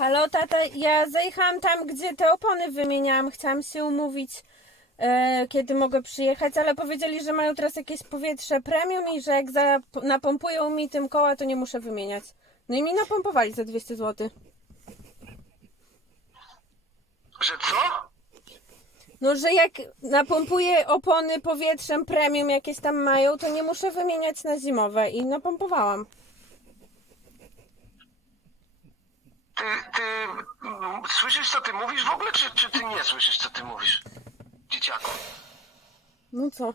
Halo tata, ja zajechałam tam, gdzie te opony wymieniałam. Chciałam się umówić, e, kiedy mogę przyjechać, ale powiedzieli, że mają teraz jakieś powietrze premium i że jak za, napompują mi tym koła, to nie muszę wymieniać. No i mi napompowali za 200 zł. Że co? No, że jak napompuję opony powietrzem premium jakieś tam mają, to nie muszę wymieniać na zimowe i napompowałam. Słyszysz, co ty mówisz w ogóle, czy, czy ty nie słyszysz, co ty mówisz? Dzieciaku. No co?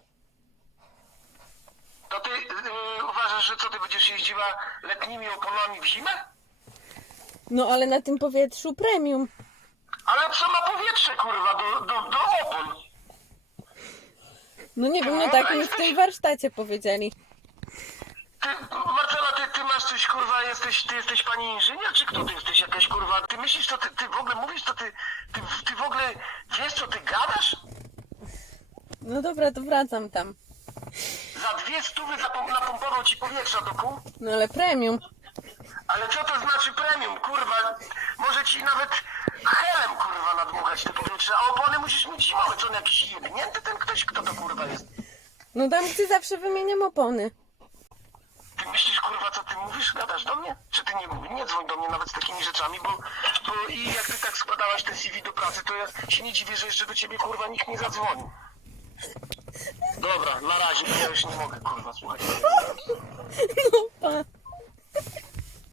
To ty yy, uważasz, że co ty będziesz jeździła letnimi oponami w zimę? No ale na tym powietrzu premium. Ale co ma powietrze, kurwa, do, do, do opon? No nie wiem, no tak mi w tym warsztacie powiedzieli. Ty, masz coś, kurwa, jesteś, ty jesteś pani inżynier, czy kto ty jesteś, jakaś, kurwa, ty myślisz, co ty, ty w ogóle mówisz, co ty, ty, ty w ogóle wiesz, co ty gadasz? No dobra, to wracam tam. Za dwie stówy zapom- napompował ci powietrza do pół? No ale premium. Ale co to znaczy premium, kurwa? Może ci nawet helem, kurwa, nadmuchać te powietrze, a opony musisz mieć zimowe, co on jakiś jebnięty ten ktoś, kto to, kurwa, jest? No tam gdzie zawsze wymieniam opony ty tak myślisz, kurwa, co ty mówisz? Gadasz do mnie? Czy ty nie, nie dzwoń do mnie nawet z takimi rzeczami, bo, bo i jak ty tak składałaś te CV do pracy, to ja się nie dziwię, że jeszcze do ciebie, kurwa, nikt nie zadzwonił. Dobra, na razie, ja już nie mogę, kurwa, słuchać.